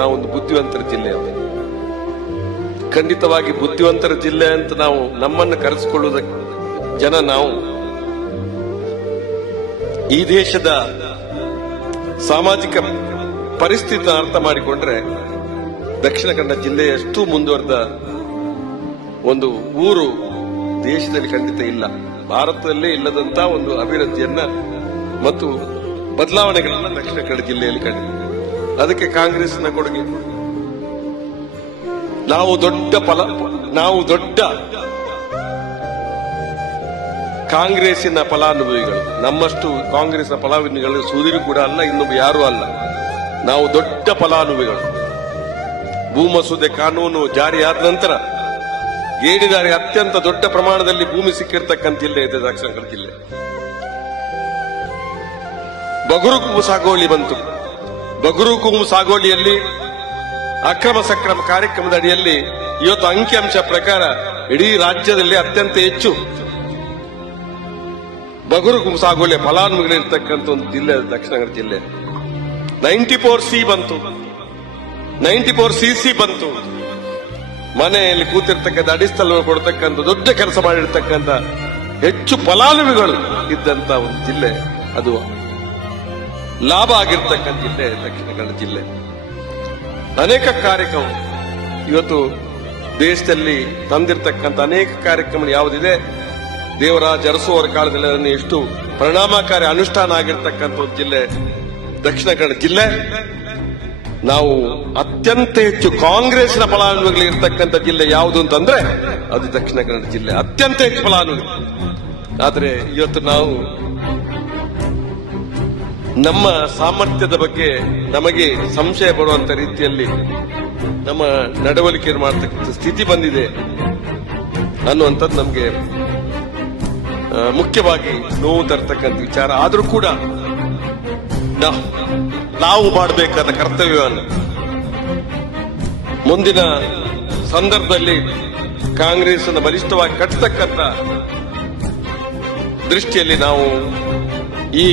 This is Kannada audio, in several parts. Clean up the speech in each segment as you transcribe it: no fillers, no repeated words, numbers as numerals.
ನಾವೊಂದು ಬುದ್ಧಿವಂತರ ಜಿಲ್ಲೆ ಅಂತ. ಖಂಡಿತವಾಗಿ ಬುದ್ಧಿವಂತರ ಜಿಲ್ಲೆ ಅಂತ ನಾವು ನಮ್ಮನ್ನು ಕರೆಸಿಕೊಳ್ಳುವುದಕ್ಕೆ ಜನ ನಾವು ಈ ದೇಶದ ಸಾಮಾಜಿಕ ಪರಿಸ್ಥಿತಿಯನ್ನು ಅರ್ಥ ಮಾಡಿಕೊಂಡ್ರೆ ದಕ್ಷಿಣ ಕನ್ನಡ ಜಿಲ್ಲೆಯಷ್ಟು ಮುಂದುವರೆದ ಒಂದು ಊರು ದೇಶದಲ್ಲಿ ಖಂಡಿತ ಇಲ್ಲ. ಭಾರತದಲ್ಲೇ ಇಲ್ಲದಂತ ಒಂದು ಅಭಿವೃದ್ಧಿಯನ್ನ ಮತ್ತು ಬದಲಾವಣೆಗಳನ್ನ ದಕ್ಷಿಣ ಕನ್ನಡ ಜಿಲ್ಲೆಯಲ್ಲಿ ಕಂಡಿದೆ. ಅದಕ್ಕೆ ಕಾಂಗ್ರೆಸ್ನ ಕೊಡುಗೆ. ನಾವು ದೊಡ್ಡ ಕಾಂಗ್ರೆಸ್ಸಿನ ಫಲಾನುಭವಿಗಳು. ನಮ್ಮಷ್ಟು ಕಾಂಗ್ರೆಸ್ನ ಫಲಾನುಭವಿಗಳು ಸೂದಿರು ಕೂಡ ಅಲ್ಲ, ಇನ್ನೊಬ್ಬ ಯಾರೂ ಅಲ್ಲ. ನಾವು ದೊಡ್ಡ ಫಲಾನುಭವಿಗಳು. ಭೂ ಮಸೂದೆ ಕಾನೂನು ಜಾರಿಯಾದ ನಂತರ ಗೇಡಿದಾರಿ ಅತ್ಯಂತ ದೊಡ್ಡ ಪ್ರಮಾಣದಲ್ಲಿ ಭೂಮಿ ಸಿಕ್ಕಿರ್ತಕ್ಕಂಥ ಜಿಲ್ಲೆ ಇದೆ ದಕ್ಷಿಣ ಕನ್ನಡ ಜಿಲ್ಲೆ. ಬಗುರು ಸಾಗುವಳಿ ಬಂತು. ಬಗುರು ಕೂಮು ಸಾಗುವಳಿಯಲ್ಲಿ ಅಕ್ರಮ ಸಕ್ರಮ ಕಾರ್ಯಕ್ರಮದ ಅಡಿಯಲ್ಲಿ ಇವತ್ತು ಅಂಕಿಅಂಶ ಪ್ರಕಾರ ಇಡೀ ರಾಜ್ಯದಲ್ಲಿ ಅತ್ಯಂತ ಹೆಚ್ಚು ಬಗುರು ಸಾಗುವಳಿಯ ಫಲಾನುಭವಿಗಳಿರ್ತಕ್ಕಂಥ ಒಂದು ಜಿಲ್ಲೆ ದಕ್ಷಿಣ ಕನ್ನಡ ಜಿಲ್ಲೆ. 94C ಬಂತು, 94CC ಬಂತು. ಮನೆಯಲ್ಲಿ ಕೂತಿರ್ತಕ್ಕಂಥ ಅಡಿಸ್ಥಳ ಕೊಡ್ತಕ್ಕಂಥ ದೊಡ್ಡ ಕೆಲಸ ಮಾಡಿರ್ತಕ್ಕಂಥ ಹೆಚ್ಚು ಫಲಾನುಭವಿಗಳು ಇದ್ದಂತ ಒಂದು ಜಿಲ್ಲೆ, ಅದು ಲಾಭ ಆಗಿರ್ತಕ್ಕಂಥ ಜಿಲ್ಲೆ ದಕ್ಷಿಣ ಕನ್ನಡ ಜಿಲ್ಲೆ. ಅನೇಕ ಕಾರ್ಯಕ್ರಮ ಇವತ್ತು ದೇಶದಲ್ಲಿ ತಂದಿರತಕ್ಕಂಥ ಅನೇಕ ಕಾರ್ಯಕ್ರಮ ಯಾವುದಿದೆ, ದೇವರಾಜ ಅರಸು ಅವರ ಕಾಲದಲ್ಲಿ ಅದನ್ನು ಎಷ್ಟು ಪರಿಣಾಮಕಾರಿ ಅನುಷ್ಠಾನ ಆಗಿರ್ತಕ್ಕಂಥ ಒಂದು ಜಿಲ್ಲೆ ದಕ್ಷಿಣ ಕನ್ನಡ ಜಿಲ್ಲೆ. ನಾವು ಅತ್ಯಂತ ಹೆಚ್ಚು ಕಾಂಗ್ರೆಸ್ನ ಫಲಾನುಭವಿಗಳು ಇರ್ತಕ್ಕಂಥ ಜಿಲ್ಲೆ ಯಾವುದು ಅಂತಂದ್ರೆ ಅದು ದಕ್ಷಿಣ ಕನ್ನಡ ಜಿಲ್ಲೆ, ಅತ್ಯಂತ ಹೆಚ್ಚು ಫಲಾನುಭವಿ. ಆದ್ರೆ ಇವತ್ತು ನಾವು ನಮ್ಮ ಸಾಮರ್ಥ್ಯದ ಬಗ್ಗೆ ನಮಗೆ ಸಂಶಯ ಪಡುವಂತ ರೀತಿಯಲ್ಲಿ ನಮ್ಮ ನಡವಳಿಕೆಯನ್ನು ಮಾಡತಕ್ಕಂಥ ಸ್ಥಿತಿ ಬಂದಿದೆ ಅನ್ನುವಂಥದ್ದು ನಮಗೆ ಮುಖ್ಯವಾಗಿ ನೋವು ತರ್ತಕ್ಕಂಥ ವಿಚಾರ. ಆದ್ರೂ ಕೂಡ ನಾವು ಮಾಡಬೇಕಾದ ಕರ್ತವ್ಯವನ್ನು ಮುಂದಿನ ಸಂದರ್ಭದಲ್ಲಿ ಕಾಂಗ್ರೆಸ್ ಅನ್ನು ಬಲಿಷ್ಠವಾಗಿ ಕಟ್ಟತಕ್ಕಂಥ ದೃಷ್ಟಿಯಲ್ಲಿ ನಾವು ಈ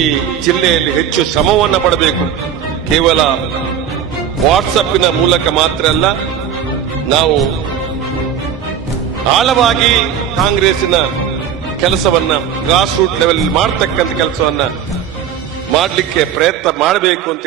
ಜಿಲ್ಲೆಯಲ್ಲಿ ಹೆಚ್ಚು ಶ್ರಮವನ್ನು ಪಡಬೇಕು. ಕೇವಲ ವಾಟ್ಸಪ್ಪಿನ ಮೂಲಕ ಮಾತ್ರ ಅಲ್ಲ, ನಾವು ಆಳವಾಗಿ ಕಾಂಗ್ರೆಸ್ಸಿನ ಕೆಲಸವನ್ನ ಗ್ರಾಸ್ ರೂಟ್ ಲೆವೆಲ್ ಮಾಡತಕ್ಕಂಥ ಕೆಲಸವನ್ನ ಮಾಡಲಿಕ್ಕೆ ಪ್ರಯತ್ನ ಮಾಡಬೇಕು ಅಂತ